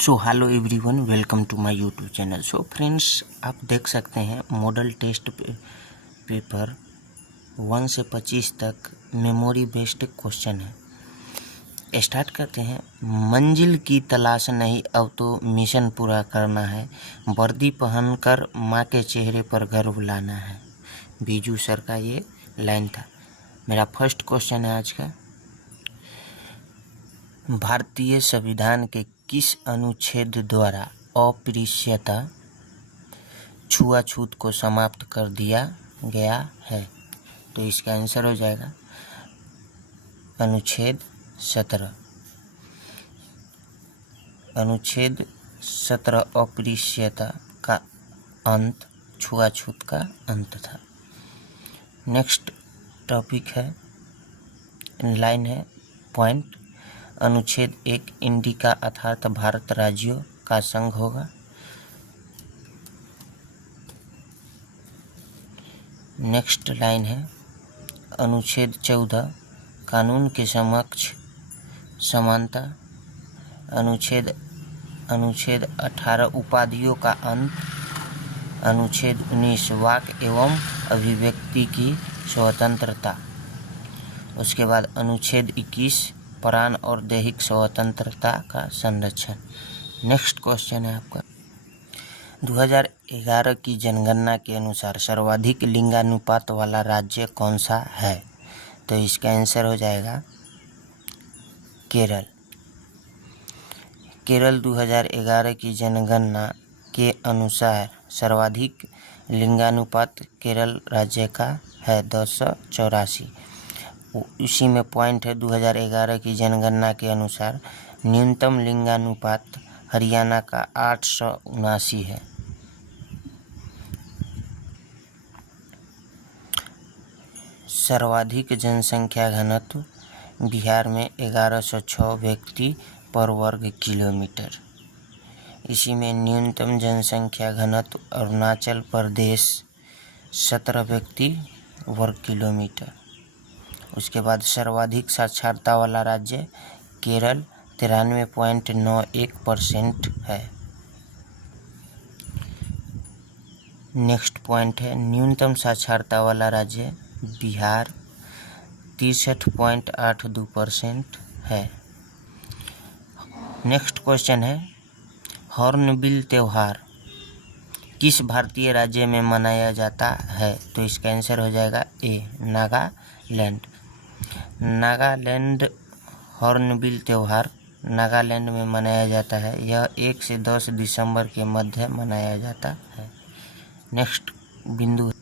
So hello everyone, welcome to my YouTube channel. So friends, आप देख सकते हैं मॉडल टेस्ट पेपर 1 से 25 तक मेमोरी बेस्ड क्वेश्चन है। स्टार्ट करते हैं। मंजिल की तलाश नहीं, अब तो मिशन पूरा करना है। वर्दी पहनकर माँ के चेहरे पर गर्व लाना है। बीजू सर का ये लाइन था। मेरा फर्स्ट क्वेश्चन है आज का। भारतीय संविधान के किस अनुच्छेद द्वारा अस्पृश्यता छुआछूत को समाप्त कर दिया गया है? तो इसका आंसर हो जाएगा अनुच्छेद 17। अनुच्छेद 17 अस्पृश्यता का अंत, छुआछूत का अंत था। नेक्स्ट टॉपिक है, लाइन है पॉइंट। अनुच्छेद 1 इंडिका अर्थात भारत राज्यों का संघ होगा। नेक्स्ट लाइन है अनुच्छेद 14 कानून के समक्ष समानता। अनुच्छेद 18 उपाधियों का अंत। अनुच्छेद 19 वाक एवं अभिव्यक्ति की स्वतंत्रता। उसके बाद अनुच्छेद 21 प्राण और दैहिक स्वतंत्रता का संरक्षण। नेक्स्ट क्वेश्चन है आपका। 2011 की जनगणना के अनुसार सर्वाधिक लिंगानुपात वाला राज्य कौन सा है? तो इसका आंसर हो जाएगा केरल। केरल 2011 की जनगणना के अनुसार सर्वाधिक लिंगानुपात केरल राज्य का है 284। उसी में पॉइंट है 2011 की जनगणना के अनुसार न्यूनतम लिंगानुपात हरियाणा का 879 है। सर्वाधिक जनसंख्या घनत्व बिहार में 1106 व्यक्ति पर वर्ग किलोमीटर। इसी में न्यूनतम जनसंख्या घनत्व अरुणाचल प्रदेश 17 व्यक्ति वर्ग किलोमीटर। उसके बाद सर्वाधिक साक्षरता वाला राज्य केरल 93.91% है। नेक्स्ट पॉइंट है न्यूनतम साक्षरता वाला राज्य बिहार 63.82% है। नेक्स्ट क्वेश्चन है हॉर्नबिल त्योहार किस भारतीय राज्य में मनाया जाता है? तो इसका आंसर हो जाएगा ए, नागालैंड। नागालैंड हॉर्नबिल त्योहार नागालैंड में मनाया जाता है। यह 1 से 10 दिसंबर के मध्य मनाया जाता है। नेक्स्ट बिंदु,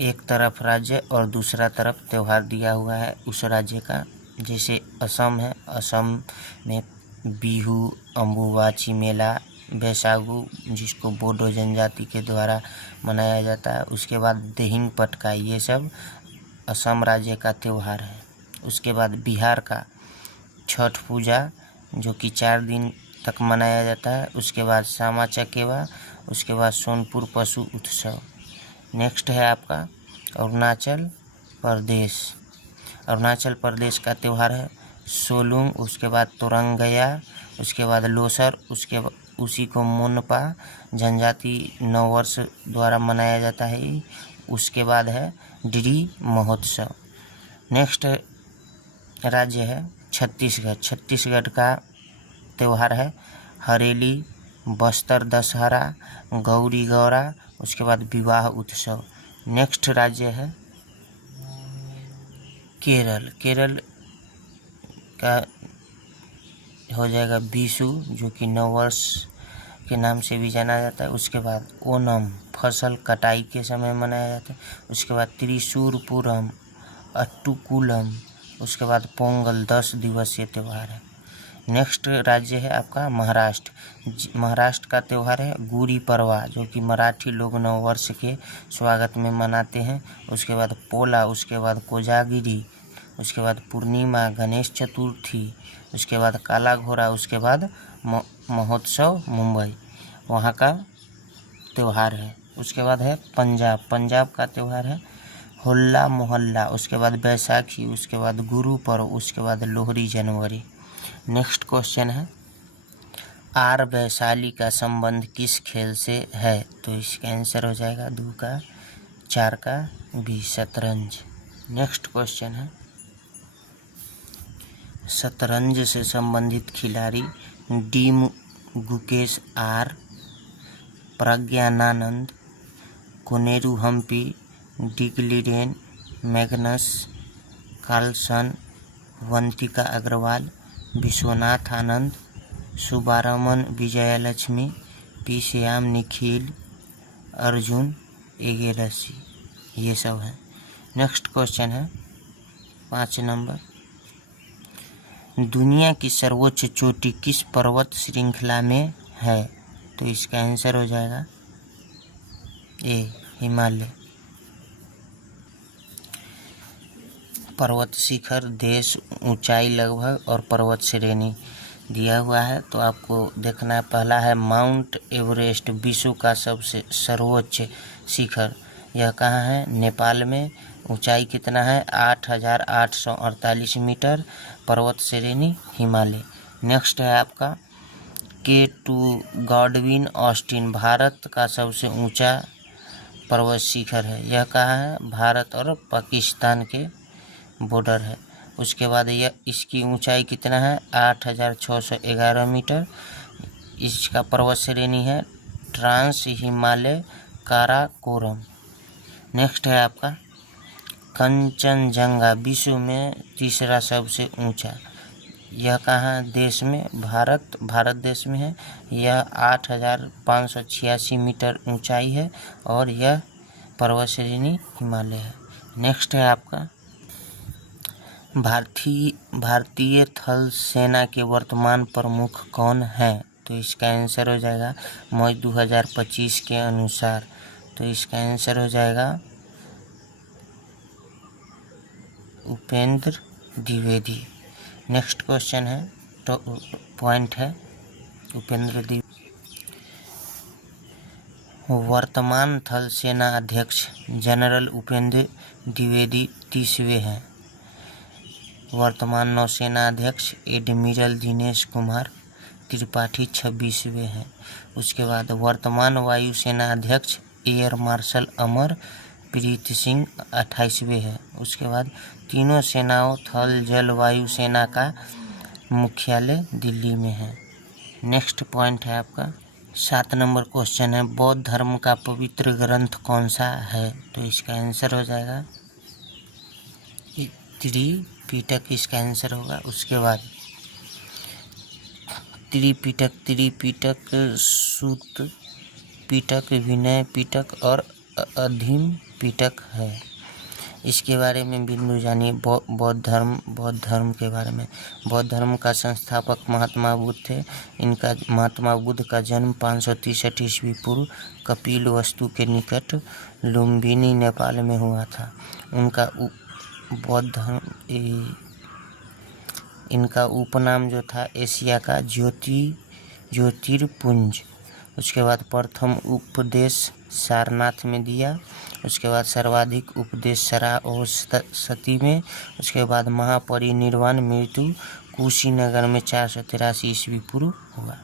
एक तरफ राज्य और दूसरा तरफ त्योहार दिया हुआ है उस राज्य का। जैसे असम है, असम में बिहू, अम्बुबाची मेला, बैसागु जिसको बोडो जनजाति के द्वारा मनाया जाता है। उसके बाद दिहिंग पटका, ये सब असम राज्य का त्यौहार है। उसके बाद बिहार का छठ पूजा जो कि 4 दिन तक मनाया जाता है। उसके बाद सामा चकेवा, उसके बाद सोनपुर पशु उत्सव। नेक्स्ट है आपका अरुणाचल प्रदेश। अरुणाचल प्रदेश का त्यौहार है सोलुंग। उसके बाद तोरंगया, उसके बाद लोसर, उसी को मोनपा जनजाति नववर्ष द्वारा मनाया जाता है। उसके बाद है डिडी महोत्सव। नेक्स्ट राज्य है छत्तीसगढ़। छत्तीसगढ़ का त्यौहार है हरेली, बस्तर दशहरा, गौरी गौरा, उसके बाद विवाह उत्सव। नेक्स्ट राज्य है केरल। केरल का हो जाएगा विशु जो कि नववर्ष के नाम से भी जाना जाता है। उसके बाद ओणम फसल कटाई के समय मनाया जाता है। उसके बाद त्रिशूरपुरम, अट्टुकुलम, उसके बाद पोंगल 10 दिवसीय त्यौहार है। नेक्स्ट राज्य है आपका महाराष्ट्र। महाराष्ट्र का त्यौहार है गुड़ी पड़वा जो कि मराठी लोग नववर्ष के स्वागत में मनाते हैं। उसके बाद पोला, उसके बाद कोजागिरी, उसके बाद पूर्णिमा, गणेश चतुर्थी, उसके बाद काला घोड़ा, उसके बाद महोत्सव मुंबई वहाँ का त्यौहार है। उसके बाद है पंजाब। पंजाब का त्यौहार है होला मोहल्ला, उसके बाद बैसाखी, उसके बाद गुरु पर्व, उसके बाद लोहड़ी जनवरी। नेक्स्ट क्वेश्चन है आर वैशाली का संबंध किस खेल से है? तो इसका आंसर हो जाएगा 2 का 4 का बी, शतरंज। नेक्स्ट क्वेश्चन है, शतरंज से संबंधित खिलाड़ी डी गुकेश, आर प्रज्ञानानंद, कोनेरू हम्पी, डिग्लिडेन, Magnus Carlsen, Vantika Agrawal, Vishwanath Anand, Subbaraman Vijayalakshmi, P Shyam, Nikhil, Arjun एगेरसी, ये सब है। नेक्स्ट क्वेश्चन है 5 नंबर, दुनिया की सर्वोच्च चोटी किस पर्वत श्रृंखला में है? तो इसका आंसर हो जाएगा ए, हिमालय। पर्वत शिखर, देश, ऊंचाई लगभग और पर्वत श्रेणी दिया हुआ है, तो आपको देखना है। पहला है माउंट एवरेस्ट, विश्व का सबसे सर्वोच्च शिखर। यह कहाँ है? नेपाल में। ऊंचाई कितना है? 8,848 मीटर। पर्वत श्रेणी हिमालय। नेक्स्ट है आपका K2 गॉडविन ऑस्टिन, भारत का सबसे ऊंचा पर्वत शिखर है। यह कहाँ है? भारत और पाकिस्तान के बॉर्डर है। उसके बाद यह इसकी ऊंचाई कितना है? 8,611 मीटर। इसका पर्वत श्रेणी है ट्रांस हिमालय काराकोरम। नेक्स्ट है आपका कंचनजंगा, विश्व में तीसरा सबसे ऊंचा। यह कहाँ देश में? भारत देश में है। यह 8,586 मीटर ऊंचाई है और यह पर्वत श्रेणी हिमालय है। नेक्स्ट है आपका भारतीय थल सेना के वर्तमान प्रमुख कौन है? तो इसका आंसर हो जाएगा मई 2025 के अनुसार, तो इसका आंसर हो जाएगा उपेंद्र द्विवेदी। नेक्स्ट क्वेश्चन है, तो पॉइंट है उपेंद्र द्विवेदी। वर्तमान थल सेना अध्यक्ष जनरल उपेंद्र द्विवेदी 30वें हैं। वर्तमान नौसेना अध्यक्ष एडमिरल दिनेश कुमार त्रिपाठी 26वें हैं। उसके बाद वर्तमान वायुसेना अध्यक्ष एयर मार्शल अमर प्रीत सिंह 28वें हैं। उसके बाद तीनों सेनाओं थल जल वायु सेना का मुख्यालय दिल्ली में है। नेक्स्ट पॉइंट है आपका 7 नंबर क्वेश्चन है, बौद्ध धर्म का पवित्र ग्रंथ कौन सा है? तो इसका आंसर हो जाएगा त्रिपिटक, इसका आंसर होगा। उसके बाद त्रिपिटक सूत पिटक, विनय पिटक और अधिम पिटक है। इसके बारे में बिंदु जानिए। बौद्ध धर्म के बारे में। बौद्ध धर्म का संस्थापक महात्मा बुद्ध थे। इनका महात्मा बुद्ध का जन्म 563 ईस्वी पूर्व कपिलवस्तु के निकट लुम्बिनी नेपाल में हुआ था। इनका उपनाम जो था एशिया का ज्योतिर्पुंज। उसके बाद प्रथम उपदेश सारनाथ में दिया। उसके बाद सर्वाधिक उपदेश सरावती में। उसके बाद महापरिनिर्वाण मृत्यु कुशीनगर में 483 ईस्वी पूर्व हुआ।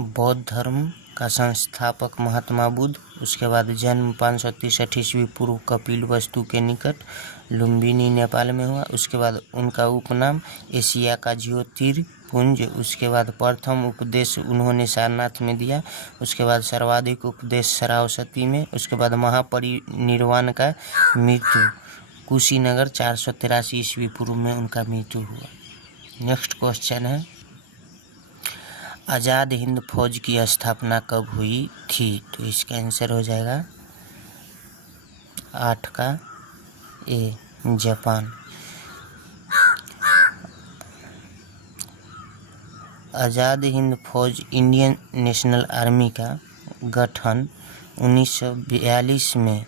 बौद्ध धर्म का संस्थापक महात्मा बुद्ध। उसके बाद जन्म 563 ईस्वी पूर्व कपिलवस्तु के निकट लुम्बिनी नेपाल में हुआ। उसके बाद उनका उपनाम एशिया का ज्योतिर्पुंज। उसके बाद प्रथम उपदेश उन्होंने सारनाथ में दिया। उसके बाद सर्वाधिक उपदेश सरावती में। उसके बाद महापरिनिर्वाण का मृत्यु कुशीनगर 483 ईस्वी पूर्व में उनका मृत्यु हुआ। नेक्स्ट क्वेश्चन है, आज़ाद हिंद फौज की स्थापना कब हुई थी? तो इसका आंसर हो जाएगा 8 का ए, जापान। आज़ाद हिंद फौज इंडियन नेशनल आर्मी का गठन 1942 में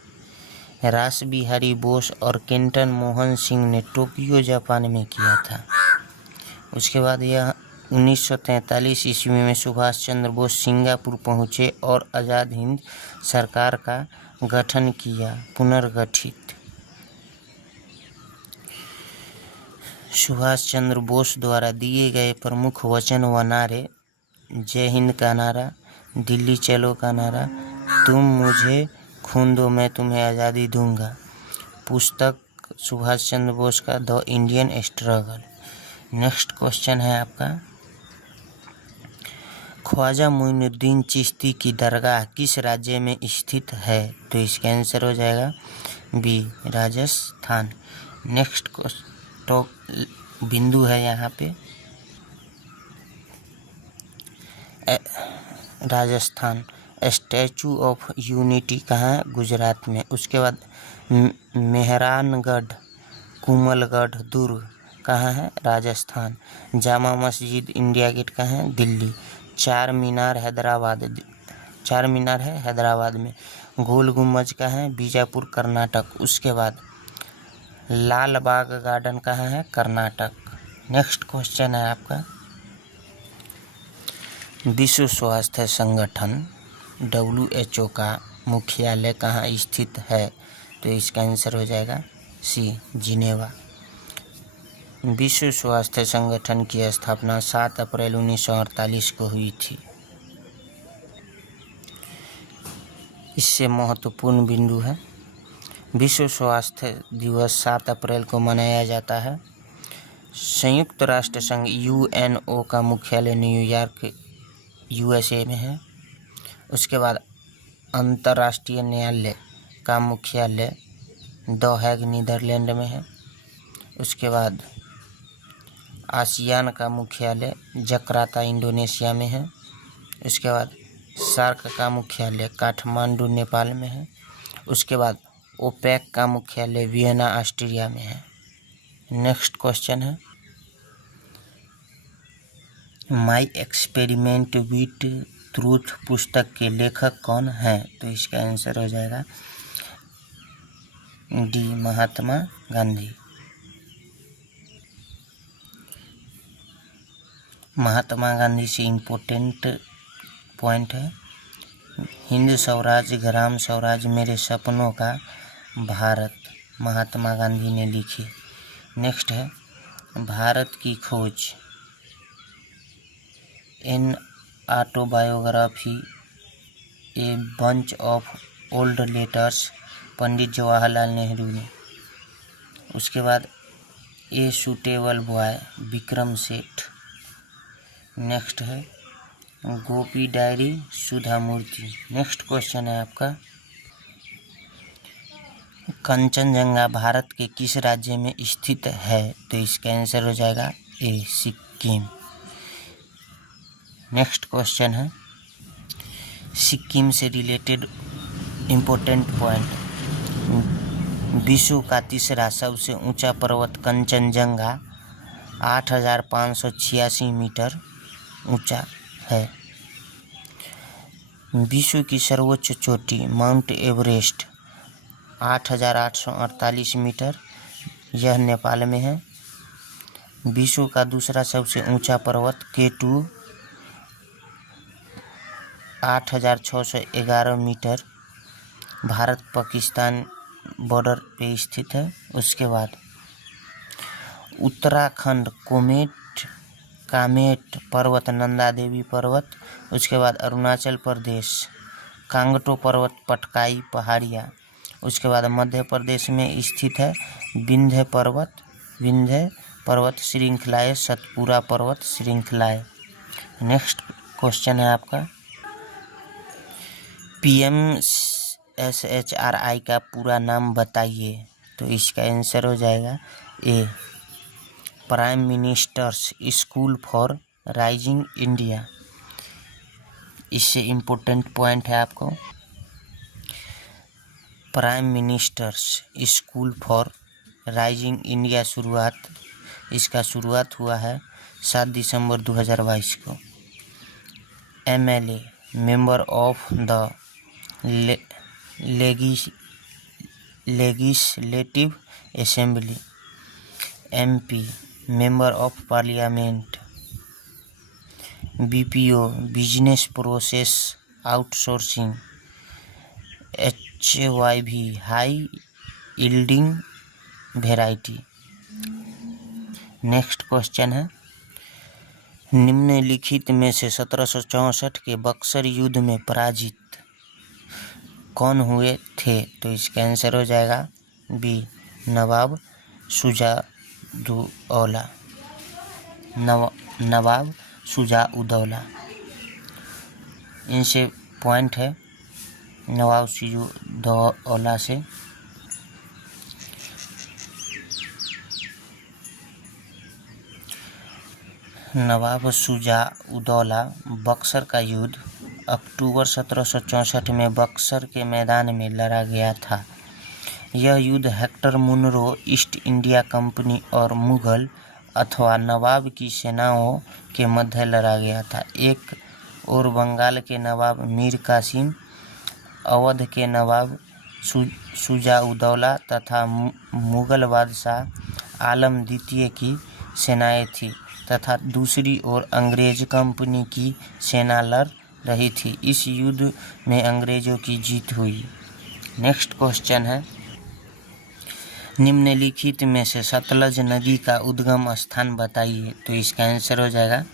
रासबिहारी बोस और कैप्टन मोहन सिंह ने टोक्यो जापान में किया था। उसके बाद यह 1943 ईस्वी में सुभाष चंद्र बोस सिंगापुर पहुंचे और आज़ाद हिंद सरकार का गठन किया, पुनर्गठित। सुभाष चंद्र बोस द्वारा दिए गए प्रमुख वचन व नारे: जय हिंद का नारा, दिल्ली चलो का नारा, तुम मुझे खून दो मैं तुम्हें आज़ादी दूंगा। पुस्तक सुभाष चंद्र बोस का the Indian struggle. Next question है आपका, ख्वाजा मोइनुद्दीन चिश्ती की दरगाह किस राज्य में स्थित है? तो इसका आंसर हो जाएगा बी, राजस्थान। नेक्स्ट तो बिंदु है यहाँ पे राजस्थान। स्टैचू ऑफ यूनिटी कहाँ है? गुजरात में। उसके बाद मेहरानगढ़, कुमलगढ़ दुर्ग कहाँ है? राजस्थान। जामा मस्जिद, इंडिया गेट कहाँ है? दिल्ली। चार मीनार है हैदराबाद में। गोल गुम्बज कहाँ है? बीजापुर, कर्नाटक। उसके बाद लाल बाग गार्डन कहाँ है? कर्नाटक। नेक्स्ट क्वेश्चन है आपका, विश्व स्वास्थ्य संगठन WHO का मुख्यालय कहाँ स्थित है? तो इसका आंसर हो जाएगा सी, जिनेवा। विश्व स्वास्थ्य संगठन की स्थापना 7 अप्रैल 1948 को हुई थी। इससे महत्वपूर्ण बिंदु है, विश्व स्वास्थ्य दिवस 7 अप्रैल को मनाया जाता है। संयुक्त राष्ट्र संघ UNO का मुख्यालय न्यूयॉर्क USA में है। उसके बाद अंतर्राष्ट्रीय न्यायालय का मुख्यालय द हैग नीदरलैंड में है। उसके बाद आसियान का मुख्यालय जकार्ता इंडोनेशिया में है। उसके बाद सार्क का मुख्यालय काठमांडू नेपाल में है। उसके बाद ओपेक का मुख्यालय वियना ऑस्ट्रिया में है। नेक्स्ट क्वेश्चन है, माई एक्सपेरिमेंट विथ ट्रूथ पुस्तक के लेखक कौन हैं? तो इसका आंसर हो जाएगा डी, महात्मा गांधी। महात्मा गांधी से इम्पोर्टेंट पॉइंट है, हिंद स्वराज ग्राम स्वराज मेरे सपनों का भारत, महात्मा गांधी ने लिखी। नेक्स्ट है, भारत की खोज, an autobiography a bunch of old letters, Pandit Jawaharlal Nehru ने। उसके बाद a suitable boy, Vikram Seth. Next है गोपी डायरी, सुधा मूर्ति। नेक्स्ट क्वेश्चन है आपका, कंचनजंगा भारत के किस राज्य में स्थित है? तो इसका आंसर हो जाएगा ए, सिक्किम। नेक्स्ट क्वेश्चन है, सिक्किम से रिलेटेड इम्पोर्टेंट पॉइंट, विश्व का तीसरा सबसे ऊंचा पर्वत कंचनजंगा 8,586 मीटर ऊंचा है। विश्व की सर्वोच्च चोटी माउंट एवरेस्ट 8,848 मीटर, यह नेपाल में है। विश्व का दूसरा सबसे ऊंचा पर्वत K2 8,611 metre, Bharat Pakistan border पे स्थित है। उसके बाद उत्तराखंड कामेट पर्वत, नंदा देवी पर्वत। उसके बाद अरुणाचल प्रदेश कांगटो पर्वत, पटकाई पहाड़ियाँ। उसके बाद मध्य प्रदेश में स्थित है विंध्य पर्वत श्रृंखलाएँ, सतपुरा पर्वत श्रृंखलाएँ। नेक्स्ट क्वेश्चन है आपका, PMSHRI का पूरा नाम बताइए। तो इसका आंसर हो जाएगा A, prime ministers school for rising India. इससे इम्पोर्टेंट पॉइंट है आपको, prime ministers school for rising India इसका शुरुआत हुआ है 7 दिसंबर 2022 को। MLA member of the legislative assembly. MP member of parliament. BPO business process outsourcing. HYV high yielding variety. Next question है, निम्नलिखित में से 1764 के बक्सर युद्ध में पराजित कौन हुए थे? तो इसका आंसर हो जाएगा बी, नवाब शुजा-उद-दौला। नवाब शुजा-उद-दौला, इनसे पॉइंट है नवाब शुजा-उद-दौला से। नवाब शुजा-उद-दौला बक्सर का युद्ध अक्टूबर 1764 में बक्सर के मैदान में लड़ा गया था। यह युद्ध Hector Munro, East India Company और मुगल अथवा नवाब की सेनाओं के मध्य लड़ा गया था। एक और बंगाल के नवाब मीर कासिम, अवध के नवाब शुजा-उद-दौला तथा मुगल बादशाह आलम द्वितीय की सेनाएं थी तथा दूसरी ओर अंग्रेज कंपनी की सेना लड़ रही थी। इस युद्ध में अंग्रेजों की जीत हुई। नेक्स्ट क्वेश्चन है, निम्नलिखित में से सतलज नदी का उद्गम स्थान बताइए। तो इसका आंसर हो जाएगा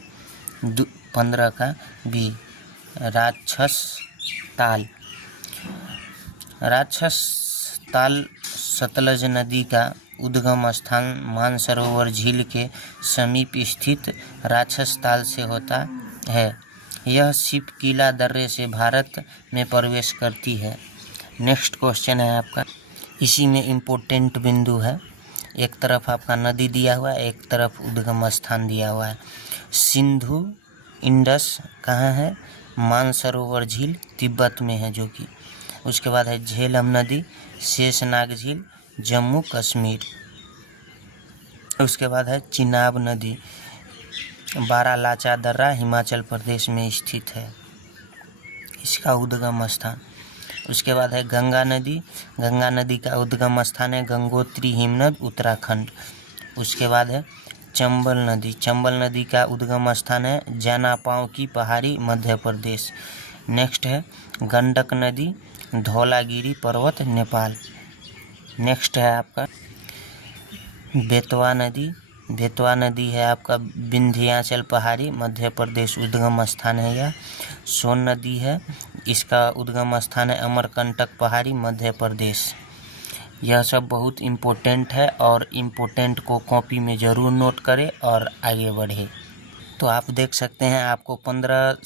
15 का बी, राक्षस ताल। राक्षस ताल सतलज नदी का उद्गम स्थान मानसरोवर झील के समीप स्थित राक्षस ताल से होता है। यह शिपकिला दर्रे से भारत में प्रवेश करती है। नेक्स्ट क्वेश्चन है आपका, इसी में इम्पोर्टेंट बिंदु है। एक तरफ आपका नदी दिया हुआ है, एक तरफ उद्गम स्थान दिया हुआ है। सिंधु इंडस कहाँ है? मानसरोवर झील तिब्बत में है जो कि। उसके बाद है झेलम नदी, शेषनाग झील, जम्मू कश्मीर। उसके बाद है चिनाब नदी, बारालाचा दर्रा, हिमाचल प्रदेश में स्थित है इसका उद्गम स्थान। उसके बाद है गंगा नदी। गंगा नदी का उद्गम स्थान है गंगोत्री हिमनद, उत्तराखंड। उसके बाद है चंबल नदी। चंबल नदी का उद्गम स्थान है जनापाव की पहाड़ी, मध्य प्रदेश। नेक्स्ट है गंडक नदी, धौलागिरी पर्वत, नेपाल। नेक्स्ट है आपका बेतवा नदी। बेतवा नदी है आपका विंध्याचल पहाड़ी, मध्य प्रदेश, उद्गम स्थान है यह। सोन नदी है, इसका उद्गम स्थान है अमरकंटक पहाड़ी, मध्य प्रदेश। यह सब बहुत इम्पोर्टेंट है और इम्पोर्टेंट को कॉपी में ज़रूर नोट करें और आगे बढ़े। तो आप देख सकते हैं आपको 15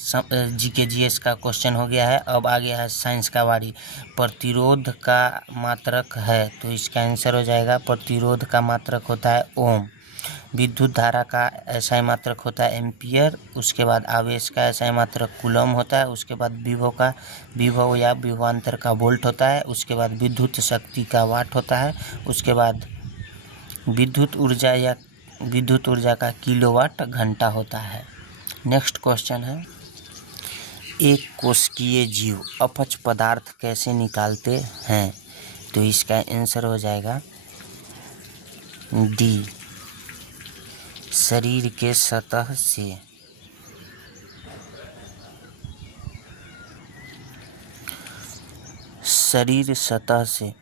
जीके जीएस का क्वेश्चन हो गया है। अब आ गया है साइंस का बारी। प्रतिरोध का मात्रक है, तो इसका आंसर हो जाएगा प्रतिरोध का मात्रक होता है ओम। विद्युत धारा का एसआई मात्रक होता है एम्पियर। उसके बाद आवेश का एसआई मात्रक कूलम होता है। उसके बाद विभव या विभवांतर का वोल्ट होता है। उसके बाद विद्युत शक्ति का वाट होता है। उसके बाद विद्युत ऊर्जा का किलोवाट घंटा होता है। नेक्स्ट क्वेश्चन है, एक कोशिकीय जीव अपच पदार्थ कैसे निकालते हैं? तो इसका आंसर हो जाएगा डी, शरीर के सतह से। शरीर सतह से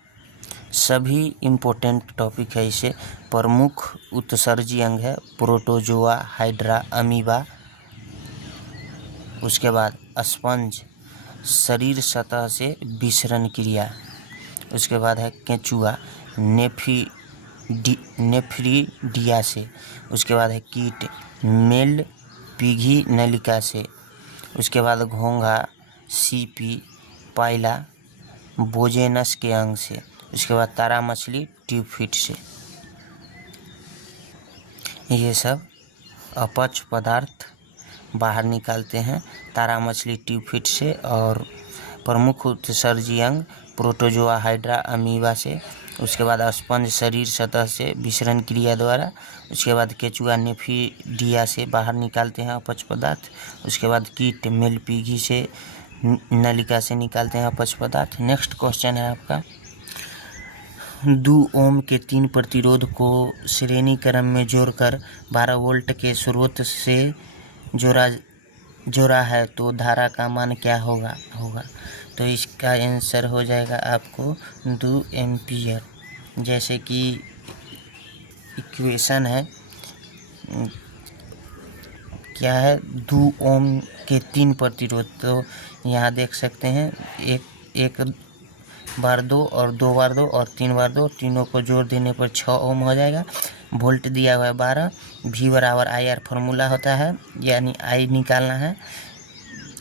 सभी इम्पोर्टेंट टॉपिक है इसे। प्रमुख उत्सर्जी अंग है प्रोटोजोआ, हाइड्रा, अमीबा। उसके बाद स्पंज, शरीर सतह से विसरण क्रिया। उसके बाद है केंचुआ, नेफ्रिडिया से। उसके बाद है कीट, मेल पीघी नलिका से। उसके बाद घोंघा, सीपी, पाइला, बोजेनस के अंग से। उसके बाद तारा मछली, ट्यूबफिट से। ये सब अपच पदार्थ बाहर निकालते हैं तारा मछली, ट्यूबफिट से। और प्रमुख उत्सर्जी अंग प्रोटोजोआ, हाइड्रा, अमीबा से। उसके बाद स्पंज, शरीर सतह से विसरण क्रिया द्वारा। उसके बाद केचुआ, नेफ्रिडिया से बाहर निकालते हैं अपच पदार्थ। उसके बाद कीट, मेलपीघी से, नलिका से निकालते हैं अपच पदार्थ। नेक्स्ट क्वेश्चन है आपका, 2 ओम के 3 प्रतिरोध को श्रेणी क्रम में जोड़कर 12 वोल्ट के स्रोत से जोड़ा है तो धारा का मान क्या होगा? तो इसका आंसर हो जाएगा आपको 2 एम्पियर। जैसे कि इक्वेशन है क्या है, दो ओम के 3 प्रतिरोध। तो यहाँ देख सकते हैं, एक बार 2 और 2 बार 2 और 3 बार 2, तीनों को जोड़ देने पर 6 ओम हो जाएगा। वोल्ट दिया हुआ है 12। V बराबर IR फार्मूला होता है, यानी I निकालना है,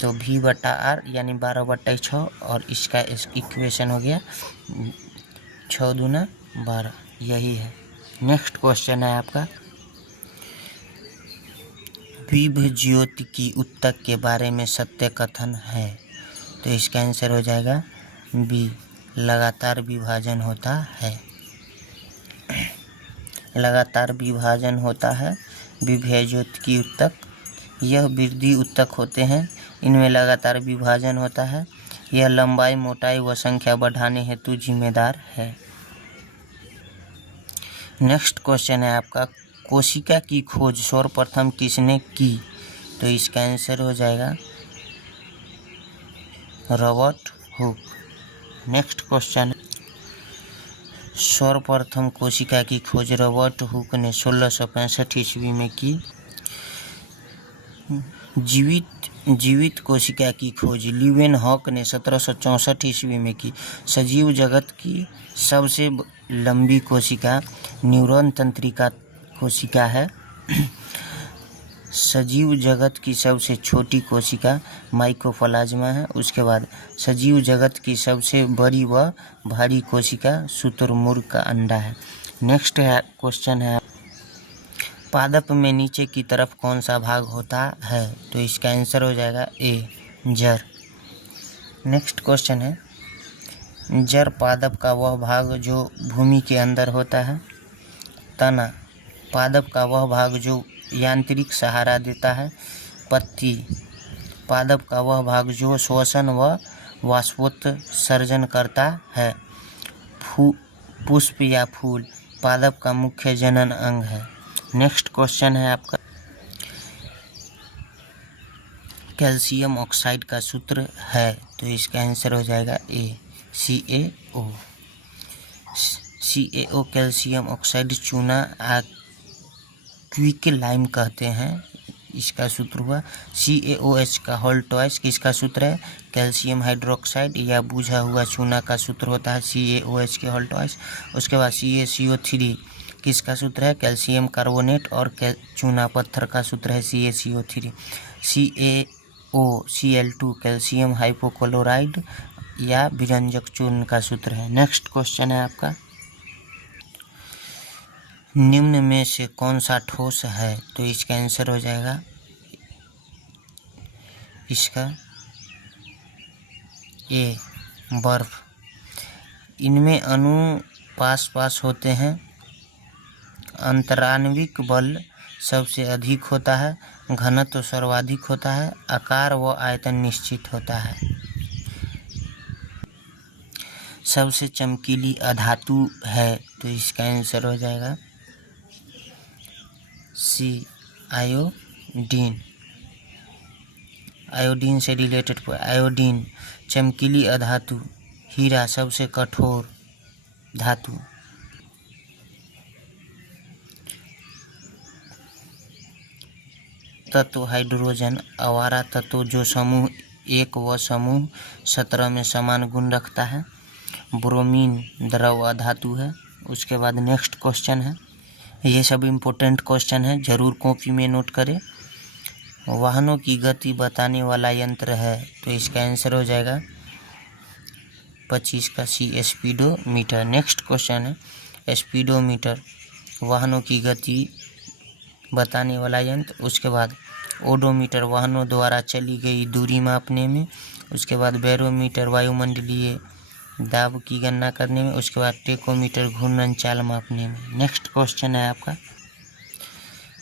तो V बटा R यानी 12/6, और इसका इक्वेशन हो गया 6 दूना 12, यही है। नेक्स्ट क्वेश्चन है आपका, विभव ज्योति की उत्तक के बारे में सत्य कथन है। तो इसका आंसर हो जाएगा बी, लगातार विभाजन होता है। लगातार विभाजन होता है विभव ज्योति की उत्तक। यह वृद्धि उत्तक होते हैं, इनमें लगातार विभाजन होता है। यह लंबाई, मोटाई व संख्या बढ़ाने हेतु जिम्मेदार है। नेक्स्ट क्वेश्चन है आपका, कोशिका की खोज सर्वप्रथम किसने की। तो इसका आंसर हो जाएगा रॉबर्ट हुक। नेक्स्ट क्वेश्चन, सर्वप्रथम कोशिका की खोज रॉबर्ट हुक ने 1665 ईस्वी में की। जीवित कोशिका की खोज लीवेनहॉक ने 1764 ईस्वी में की। सजीव जगत की सबसे लंबी कोशिका न्यूरॉन तंत्रिका कोशिका है। सजीव जगत की सबसे छोटी कोशिका माइकोप्लाज्मा है। उसके बाद सजीव जगत की सबसे बड़ी व भारी कोशिका शुतुरमुर्ग का अंडा है। नेक्स्ट है क्वेश्चन है, पादप में नीचे की तरफ कौन सा भाग होता है। तो इसका आंसर हो जाएगा ए, जड़। नेक्स्ट क्वेश्चन है, जड़ पादप का वह भाग जो भूमि के अंदर होता है। तना पादप का वह भाग जो यांत्रिक सहारा देता है। पत्ती पादप का वह भाग जो श्वसन व वाष्पोत्सर्जन करता है। पुष्प या फूल पादप का मुख्य जनन अंग है। नेक्स्ट क्वेश्चन है आपका, कैल्शियम ऑक्साइड का सूत्र है। तो इसका आंसर हो जाएगा ए, CaO। CaO कैल्शियम ऑक्साइड चूना क्विक लाइम कहते हैं, इसका सूत्र हुआ। CaOH का होल ट्वाइस किसका सूत्र है, कैल्शियम हाइड्रोक्साइड या बुझा हुआ चूना का सूत्र होता है CaOH के होल ट्वाइस। उसके बाद CaCO3 किसका सूत्र है, कैल्शियम कार्बोनेट और चूना पत्थर का सूत्र है CaCO3। CaOCl2 कैल्शियम हाइपोक्लोराइड या विरंजक चूर्ण का सूत्र है। नेक्स्ट क्वेश्चन है आपका, निम्न में से कौन सा ठोस है। तो इसका आंसर हो जाएगा इसका ए, बर्फ। इनमें अणु पास होते हैं। अंतराण्विक बल सबसे अधिक होता है। घनत्व सर्वाधिक होता है। आकार व आयतन निश्चित होता है। सबसे चमकीली अधातु है। तो इसका आंसर हो जाएगा सी, आयोडीन। आयोडीन से रिलेटेड आयोडीन चमकीली अधातु। हीरा सबसे कठोर धातु। तत्व हाइड्रोजन आवारा तत्व जो समूह 1 व समूह 17 में समान गुण रखता है। ब्रोमीन द्रव धातु है। उसके बाद नेक्स्ट क्वेश्चन है, ये सब इम्पोर्टेंट क्वेश्चन है, जरूर कॉपी में नोट करें। वाहनों की गति बताने वाला यंत्र है। तो इसका आंसर हो जाएगा 25 का सी, स्पीडोमीटर। नेक्स्ट क्वेश्चन है, स्पीडोमीटर वाहनों की गति बताने वाला यंत्र। उसके बाद ओडोमीटर वाहनों द्वारा चली गई दूरी मापने में। उसके बाद बैरोमीटर वायुमंडलीय दाब की गणना करने में। उसके बाद टेकोमीटर घूर्णन चाल मापने में। नेक्स्ट क्वेश्चन है आपका,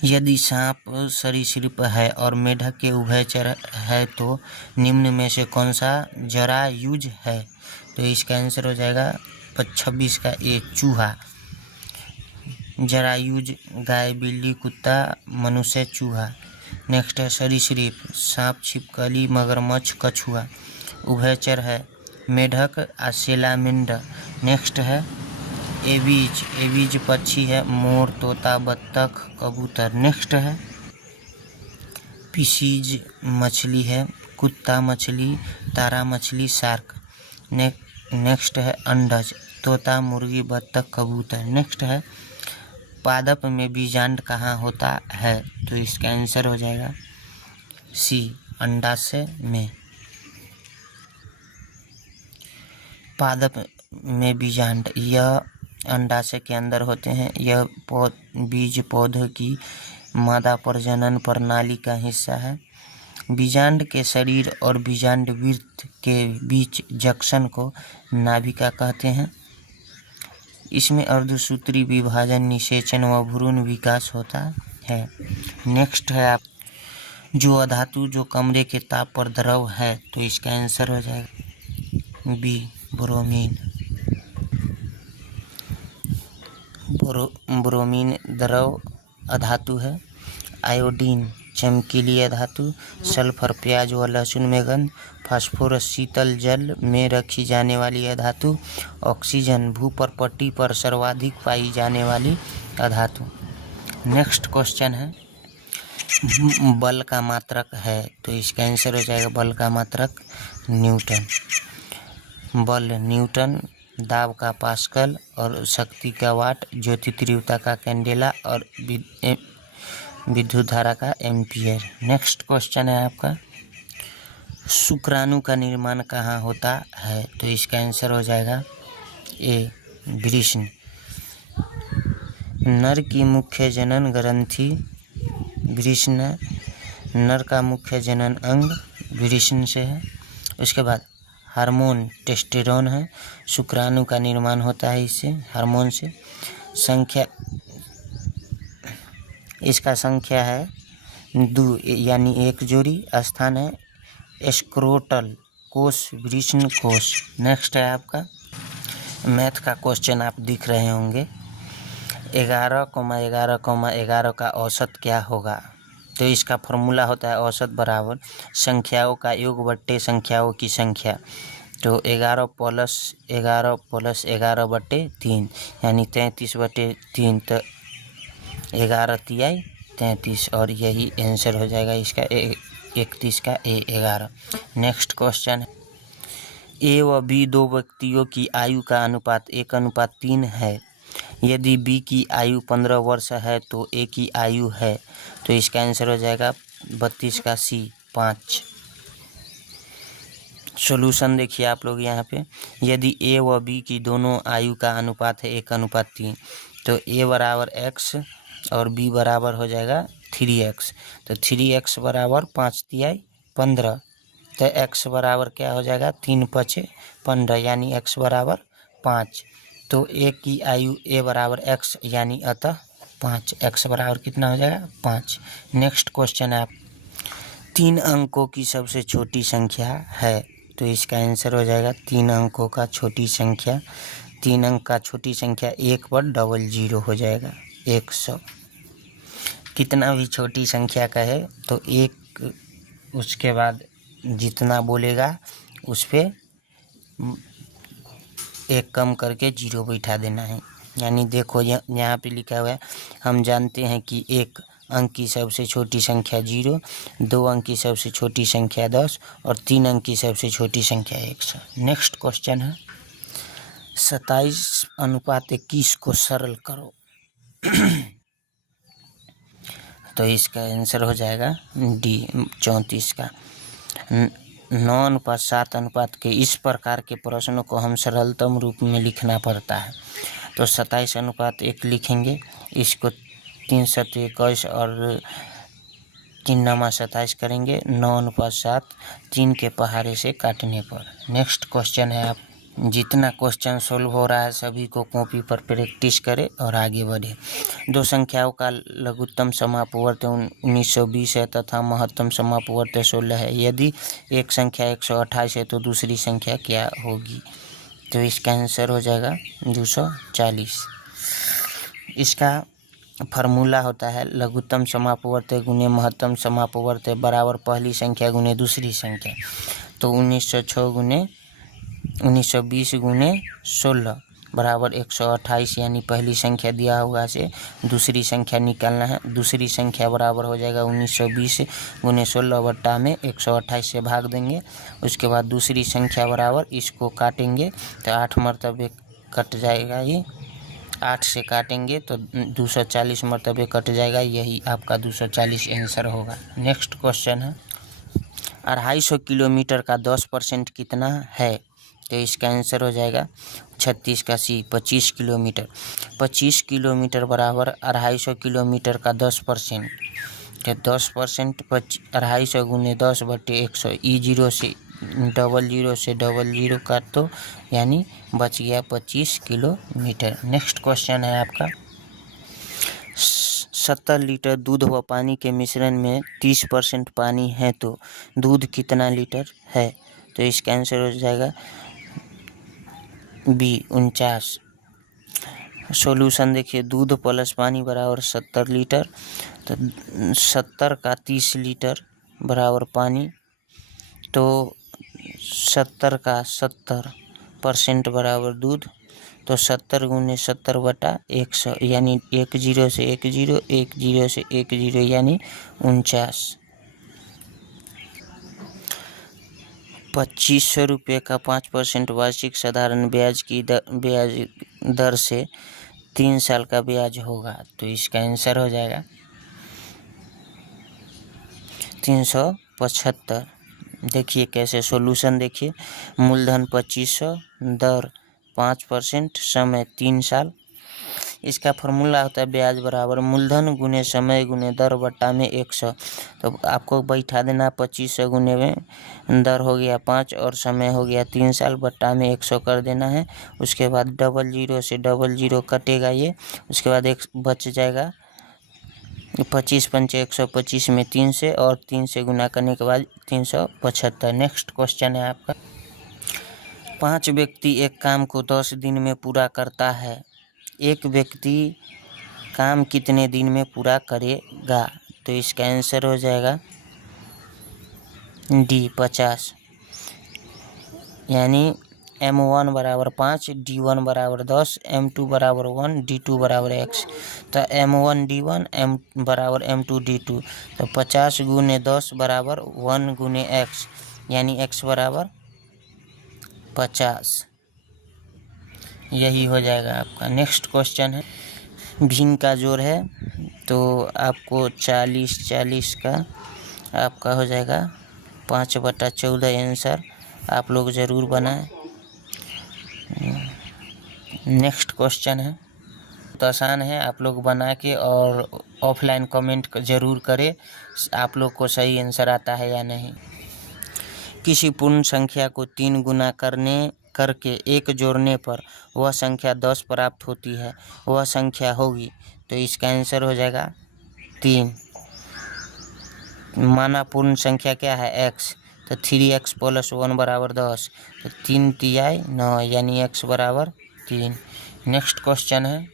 यदि सांप सरीसृप है और मेढक के उभयचर है तो निम्न में से कौन सा जरायुज है। तो इसका आंसर हो जाएगा 26 का ए, चूहा। जरायुज गाय, बिल्ली, कुत्ता, मनुष्य, चूहा। नेक्स्ट है सरीसृप, सांप, छिपकली, मगरमच्छ, कछुआ। उभयचर है मेढक, सेलामेंडर। नेक्स्ट है एबीज पक्षी है, मोर, तोता, बत्तख, कबूतर। नेक्स्ट है फिशीज मछली है, कुत्ता मछली, तारा मछली, शार्क। नेक्स्ट है अंडज, तोता, मुर्गी, बत्तख, कबूतर। नेक्स्ट है पादप में बीजांड कहाँ होता है, तो इसका आंसर हो जाएगा सी, अंडाशय में। पादप में बीजांड यह अंडाशय के अंदर होते हैं। यह बीज पौधों की मादा प्रजनन प्रणाली का हिस्सा है। बीजांड के शरीर और बीजांड वृत्त के बीच जंक्शन को नाभिका कहते हैं। इसमें अर्धसूत्री विभाजन, निषेचन व भ्रूण विकास होता है। नेक्स्ट है आप जो अधातु जो कमरे के ताप पर द्रव है, तो इसका आंसर हो जाएगा बी, ब्रोमीन। ब्रोमीन द्रव अधातु है। आयोडीन चमकीली अधातु। सल्फर प्याज व लहसुन में गंध। फास्फोरस शीतल जल में रखी जाने वाली अधातु। ऑक्सीजन भूपर्पट्टी पर सर्वाधिक पाई जाने वाली अधातु। नेक्स्ट क्वेश्चन है बल का मात्रक है, तो इसका आंसर हो जाएगा बल का मात्रक न्यूटन। बल न्यूटन, दाब का पास्कल और शक्ति का वाट, ज्योति तीव्रता का कैंडेला और विद्युत धारा का एम्पियर। नेक्स्ट क्वेश्चन है आपका शुक्राणु का निर्माण कहाँ होता है, तो इसका आंसर हो जाएगा ए, वृषण। नर की मुख्य जनन ग्रंथि वृषण, नर का मुख्य जनन अंग वृषण से है। उसके बाद हार्मोन टेस्टेरोन है। शुक्राणु का निर्माण होता है इससे, हार्मोन से। संख्या इसका संख्या है 2 यानी 1 जोड़ी। स्थान है स्क्रोटल कोश, वृषण कोश। नेक्स्ट है आपका मैथ का क्वेश्चन आप दिख रहे होंगे 11,11,11 का औसत क्या होगा, तो इसका फॉर्मूला होता है औसत बराबर संख्याओं का योग बट्टे संख्याओं की संख्या। तो 11 + 11 + 11 बट्टे 3 यानी 33/3, तो 11 तिहाई 33 और यही आंसर हो जाएगा इसका 31 का ए 11। नेक्स्ट क्वेश्चन है ए व बी दो व्यक्तियों की आयु का अनुपात 1:3 है। यदि बी की आयु 15 वर्ष है तो ए की आयु है, तो इसका आंसर हो जाएगा 32 का सी 5। सॉल्यूशन देखिए आप लोग यहाँ पे, यदि ए व बी की दोनों आयु का अनुपात है 1:3, तो ए बराबर x और बी बराबर हो जाएगा 3x। तो 3x बराबर 5 तिहाई 15, तो x बराबर क्या हो जाएगा 3×5 = 15 यानी x बराबर 5। तो ए की आयु ए बराबर x यानी अतः 5, x बराबर कितना हो जाएगा 5। नेक्स्ट क्वेश्चन है 3 अंकों की सबसे छोटी संख्या है, तो इसका आंसर हो जाएगा 3 अंकों का छोटी संख्या। 3 अंक का छोटी संख्या 1 पर 00 हो जाएगा 100। कितना भी छोटी संख्या का है तो एक उसके बाद जितना बोलेगा उस पर 1 कम करके 0 बैठा देना है। यानी देखो यहाँ पे लिखा हुआ है हम जानते हैं कि 1 अंक की सबसे छोटी संख्या 0, 2 अंक की सबसे छोटी संख्या 10 और 3 अंक की सबसे छोटी संख्या 100। नेक्स्ट क्वेश्चन है 27:21 को सरल करो तो इसका आंसर हो जाएगा डी 34 का। 9:7 के इस प्रकार के प्रश्नों को हम सरलतम रूप में लिखना पड़ता है। तो 27:1 लिखेंगे, इसको 3 × और 3 × 27 करेंगे। 9:7 3 के पहाड़े से काटने पर। नेक्स्ट क्वेश्चन है आप जितना क्वेश्चन सोल्व हो रहा है सभी को कॉपी पर प्रैक्टिस करें और आगे बढ़े। 2 संख्याओं का लघुत्तम समापवर्त 1920 है तथा महत्तम समापवर्त 16 है। यदि एक संख्या 128 है तो दूसरी संख्या क्या होगी, तो इसका आंसर हो जाएगा 240। इसका फार्मूला होता है लघुत्तम समापवर्त गुने महत्तम समापवर्त बराबर पहली संख्या गुने दूसरी संख्या। तो 1920 गुने 16 बराबर 128, यानी पहली संख्या दिया हुआ से दूसरी संख्या निकालना है। दूसरी संख्या बराबर हो जाएगा 1920 गुने 16 बट्टा में 128 से भाग देंगे। उसके बाद दूसरी संख्या बराबर इसको काटेंगे तो 8 मरतबे कट जाएगा, ये 8 से काटेंगे तो 240 मरतबे कट जाएगा। यही आपका 240 आंसर होगा। नेक्स्ट क्वेश्चन है 250 किलोमीटर का 10% कितना है? तो इसका आंसर हो जाएगा 36 का सी 25 किलोमीटर। 25 किलोमीटर बराबर 250 किलोमीटर का 10%, तो 10% 250 गुने 10 बटे 100, ई जीरो से डबल जीरो काट दो, यानी बच गया 25 किलोमीटर। नेक्स्ट क्वेश्चन है आपका 70 लीटर दूध व पानी के मिश्रण में 30% पानी है तो दूध कितना लीटर है? तो इसका आंसर हो जाएगा बी 49। सॉल्यूशन देखिए, दूध प्लस पानी बराबर 70 लीटर, तो 70 का 30 लीटर बराबर पानी, तो 70 का 70% बराबर दूध, तो 70 गुने 70 बटा 100, यानी 1 जीरो से 1 जीरो, 1 जीरो से 1 जीरो, यानी 49। 2500 रुपये का 5% वार्षिक साधारण ब्याज की ब्याज दर से 3 साल का ब्याज होगा, तो इसका आंसर हो जाएगा 375। देखिए कैसे सॉल्यूशन देखिए, मूलधन 2500, दर 5%, समय 3 साल। इसका फॉर्मूला होता है ब्याज बराबर मूलधन गुने समय गुने दर बट्टा में 100। तो आपको बैठा देना 2500 गुने में दर हो गया 5 और समय हो गया 3 साल, बट्टा में 100 कर देना है। उसके बाद डबल जीरो से डबल जीरो कटेगा ये, उसके बाद एक बच जाएगा 25 पंचे 125 में 3 से, और 3 से गुना करने के बाद 375। नेक्स्ट क्वेश्चन है आपका 5 व्यक्ति एक काम को 10 दिन में पूरा करता है, एक व्यक्ति काम कितने दिन में पूरा करेगा? तो इसका आंसर हो जाएगा डी 50, यानी M1 बराबर 5, D1 बराबर 10, M2 बराबर 1, D2 बराबर x। तो M1 D1 M बराबर M2 D2, तो 50 गुने 10 बराबर 1 गुने x, यानी x बराबर 50, यही हो जाएगा आपका। नेक्स्ट क्वेश्चन है भिन्न का जोड़ है, तो आपको 40 का आपका हो जाएगा 5/14 आंसर, आप लोग ज़रूर बनाएं। नेक्स्ट क्वेश्चन है तो आसान है, आप लोग बना के और ऑफलाइन कमेंट ज़रूर करें आप लोग को सही आंसर आता है या नहीं। किसी पूर्ण संख्या को 3 गुना करके 1 जोड़ने पर वह संख्या 10 प्राप्त होती है, वह संख्या होगी, तो इसका आंसर हो जाएगा 3। माना पूर्ण संख्या क्या है x, तो 3x + 1 बराबर 10, तो 3 तिहाई 9, यानी x बराबर 3। नेक्स्ट क्वेश्चन है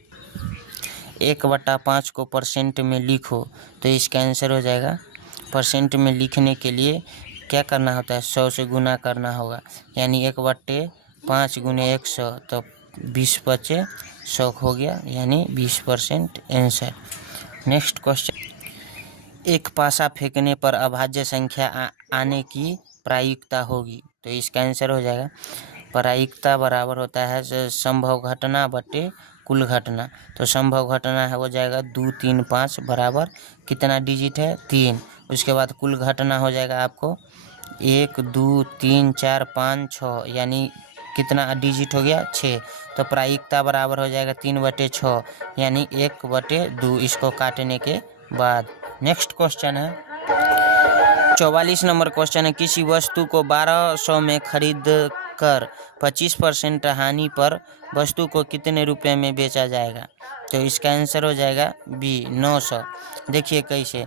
1/5 को परसेंट में लिखो, तो इसका आंसर हो जाएगा, परसेंट में लिखने के लिए क्या करना होता है, 100 से गुना करना होगा, यानी 1/5 गुने 100, तो 20 बचे 100 हो गया, यानी 20% आंसर। नेक्स्ट क्वेश्चन एक पासा फेंकने पर अभाज्य संख्या आने की प्रायिकता होगी, तो इसका आंसर हो जाएगा प्रायिकता बराबर होता है संभव घटना बटे कुल घटना, तो संभव घटना है हो जाएगा 2 3 5 बराबर कितना डिजिट है 3, उसके बाद कुल घटना हो जाएगा आपको 1 2 3 4 5 6, यानी कितना डिजिट हो गया 6, तो प्रायिकता बराबर हो जाएगा 3/6, यानी 1/2, इसको काटने के बाद। नेक्स्ट क्वेश्चन है 44 नंबर क्वेश्चन है किसी वस्तु को 1200 में खरीद कर 25% हानि पर वस्तु को कितने रुपए में बेचा जाएगा, तो इसका आंसर हो जाएगा बी 900। देखिए कैसे,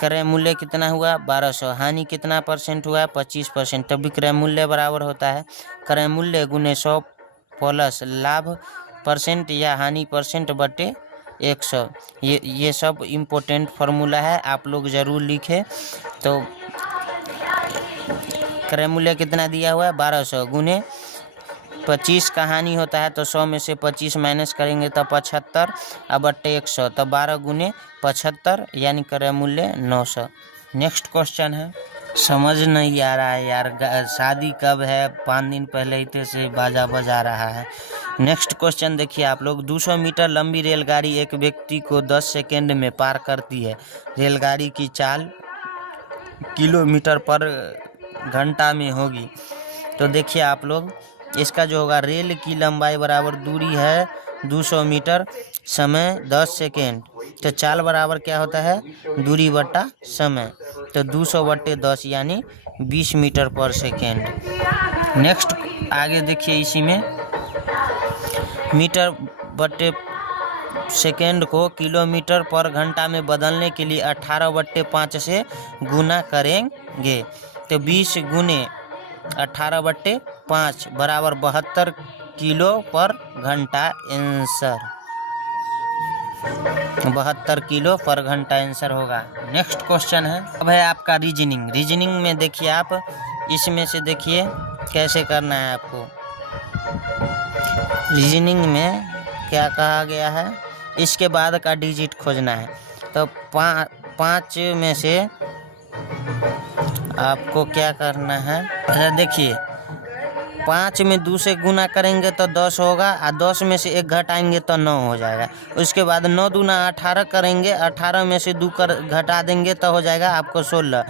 क्रय मूल्य कितना हुआ 1200, हानि कितना परसेंट हुआ 25%, तब विक्रय मूल्य बराबर होता है क्रय मूल्य गुने 100 प्लस लाभ परसेंट या हानि परसेंट बटे 100। ये सब इम्पोर्टेंट फार्मूला है, आप लोग ज़रूर लिखें। तो क्रय मूल्य कितना दिया हुआ है 1200 गुने 25 का हानि होता है तो 100 में से 25 माइनस करेंगे तो 75 अब बट्टे 100 तो 12 गुने 75 यानी क्रय मूल्य 900। नेक्स्ट क्वेश्चन है, समझ नहीं आ रहा है यार, शादी कब है, 5 दिन पहले ही से बाजा बजा रहा है। नेक्स्ट क्वेश्चन देखिए आप लोग, 200 मीटर लंबी रेलगाड़ी एक व्यक्ति को 10 सेकेंड में पार करती है। रेलगाड़ी की चाल किलोमीटर पर घंटा में होगी। तो देखिए आप लोग, इसका जो होगा, रेल की लंबाई बराबर दूरी है 200 मीटर, समय 10 सेकेंड, तो चाल बराबर क्या होता है, दूरी बट्टा समय, तो 200 बट्टे 10 यानी 20 मीटर पर सेकेंड। नेक्स्ट आगे देखिए, इसी में मीटर बट्टे सेकेंड को किलोमीटर पर घंटा में बदलने के लिए 18 बट्टे 5 से गुना करेंगे। तो 20 गुने 18 बट्टे 5 बराबर 72 किलो पर घंटा आंसर, 72 किलो पर घंटा आंसर होगा। नेक्स्ट क्वेश्चन है, अब है आपका रीजनिंग। रीजनिंग में देखिए आप, इसमें से देखिए कैसे करना है आपको। रीजनिंग में क्या कहा गया है, इसके बाद का डिजिट खोजना है। तो 5 में से आपको क्या करना है, देखिए 5 में 2 से गुना करेंगे तो 10 होगा, और 10 में से 1 घटाएंगे तो 9 हो जाएगा। उसके बाद 9 दूना 18 करेंगे, 18 में से 2 घटा देंगे तो हो जाएगा आपको 16।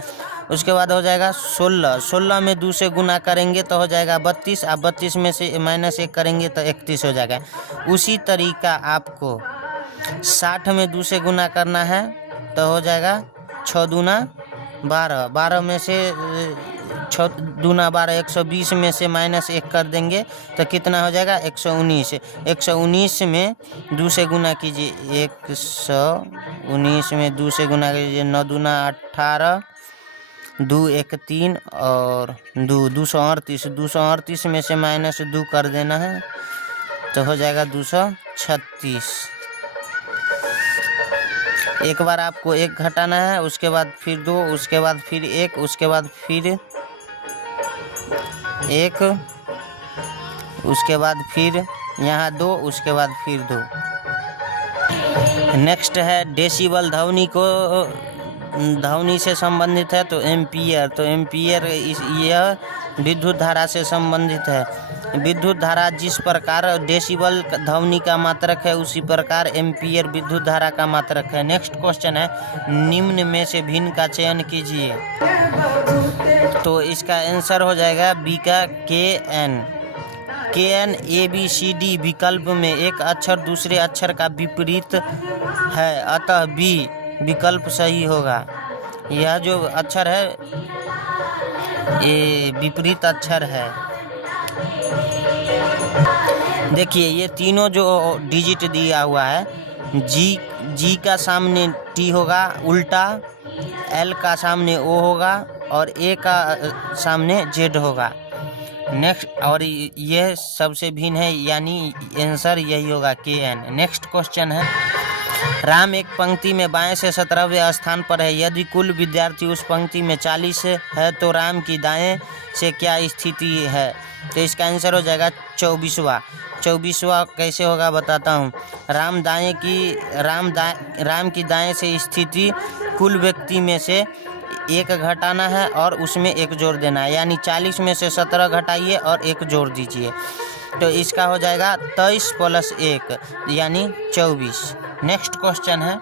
उसके बाद हो जाएगा 16, 16 में 2 से गुना करेंगे तो हो जाएगा 32, और 32 में से -1 करेंगे तो 31 हो जाएगा। उसी तरीका आपको 60 में 2 से गुना करना है तो हो जाएगा 6 दूना 12, 12 में से 6 दूना 12, 120 में से -1 कर देंगे तो कितना हो जाएगा, 119। 119 में 2 से गुना कीजिए, 119 में 2 से गुना कीजिए, 9 दूना 18, 2 1 3 और 2 238, 238 में से -2 कर देना है तो हो जाएगा 236। एक बार आपको 1 घटाना है, उसके बाद फिर 2, उसके बाद फिर 1, उसके बाद फिर 1, उसके बाद फिर यहाँ 2, उसके बाद फिर 2। नेक्स्ट है डेसिबल, ध्वनि से संबंधित है तो एम्पियर, तो एम्पियर यह विद्युत धारा से संबंधित है। विद्युत धारा जिस प्रकार डेसिबल ध्वनि का मात्रक है, उसी प्रकार एम्पियर विद्युत धारा का मात्रक है। नेक्स्ट क्वेश्चन है, निम्न में से भिन्न का चयन कीजिए। तो इसका आंसर हो जाएगा बी का KN। KN ABCD विकल्प में एक अक्षर दूसरे अक्षर का विपरीत है, अतः बी विकल्प सही होगा। यह जो अक्षर है ये विपरीत अक्षर है। देखिए ये तीनों जो डिजिट दिया हुआ है, जी का सामने T होगा उल्टा, L का सामने O होगा और A का सामने Z होगा। नेक्स्ट, और ये सबसे भिन्न है यानी आंसर यही होगा KN। नेक्स्ट क्वेश्चन है, राम एक पंक्ति में बाएं से 17वें स्थान पर है। यदि कुल विद्यार्थी उस पंक्ति में 40 है तो राम की दाएं से क्या स्थिति है। तो इसका आंसर हो जाएगा 24वां। 24वां कैसे होगा बताता हूँ। राम की दाएं से स्थिति कुल व्यक्ति में से 1 घटाना है और उसमें 1 जोड़ देना है, यानी 40 में से 17 घटाइए और 1 जोड़ दीजिए, तो इसका हो जाएगा 23 + 1 यानी 24। नेक्स्ट क्वेश्चन है,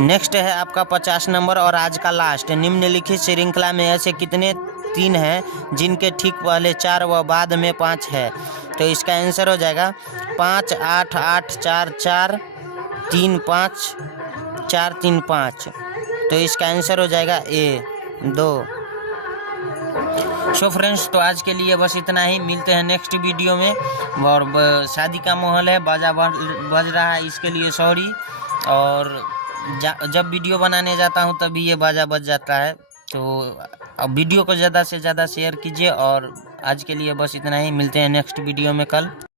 नेक्स्ट है आपका 50 नंबर और आज का लास्ट। निम्नलिखित श्रृंखला में ऐसे कितने 3 हैं जिनके ठीक पहले 4 व बाद में 5 है। तो इसका आंसर हो जाएगा 5 8 8 4 4 3 5 4 3 5। तो इसका आंसर हो जाएगा A 2। सो फ्रेंड्स, तो आज के लिए बस इतना ही। मिलते हैं नेक्स्ट वीडियो में। और शादी का माहौल है, बाजा बज रहा है, इसके लिए सॉरी। और जब वीडियो बनाने जाता हूं तभी ये बाजा बज जाता है। तो अब वीडियो को ज़्यादा से ज़्यादा शेयर कीजिए। और आज के लिए बस इतना ही। मिलते हैं नेक्स्ट वीडियो में कल।